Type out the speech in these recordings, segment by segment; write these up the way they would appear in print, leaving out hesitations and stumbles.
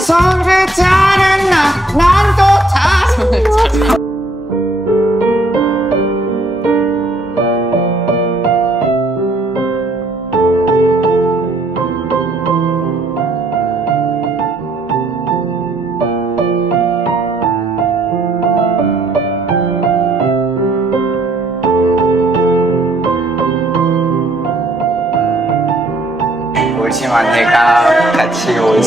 손을 자른 난 또 자. 울지마, 내가 같이 울어.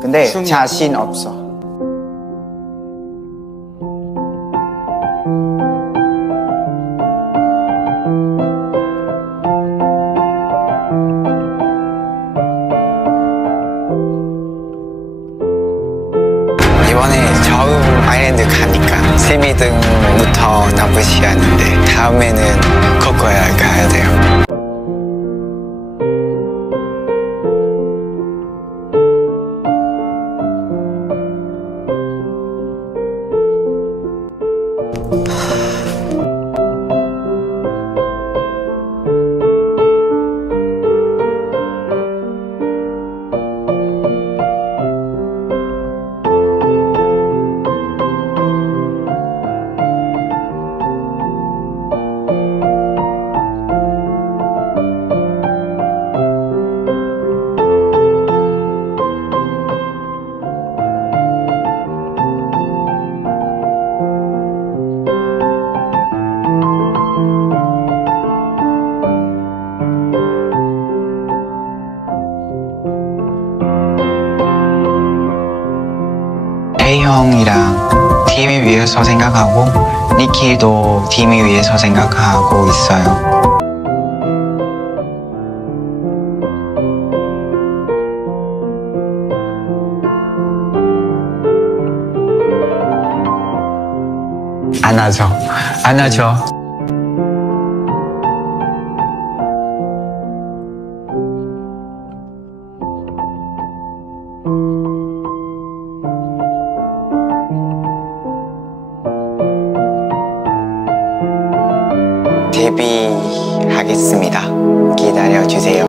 근데 자신 없어. 이번에 처음 아일랜드 가니까 세미등부터 나쁘지 않은데 다음에는 코코야 가야 돼요. 형이랑 팀을 위해서 생각하고 니키도 팀을 위해서 생각하고 있어요. 안아줘. 안아줘. 데뷔하겠습니다. 기다려주세요.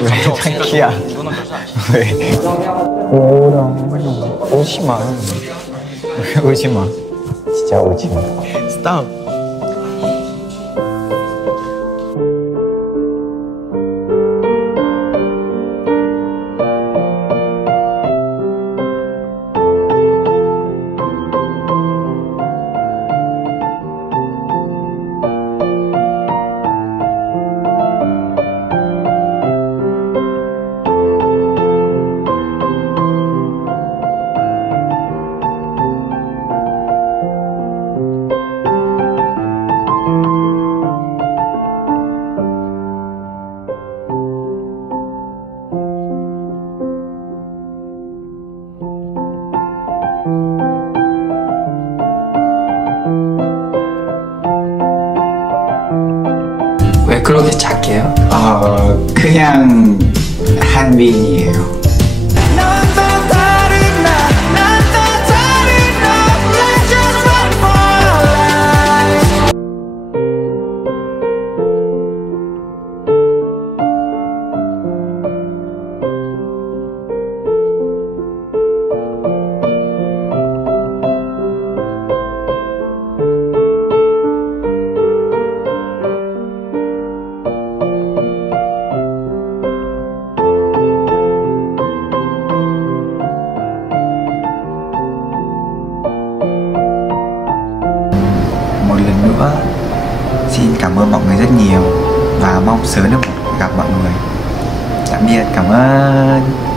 왜 창피야? 왜? 오지마. 오지마. 진짜 오지마. 스탑. 왜 그렇게 착해요? 그냥 한빈이에요. cảm ơn mọi người rất nhiều và mong sớm được gặp mọi người. Tạm biệt, cảm ơn.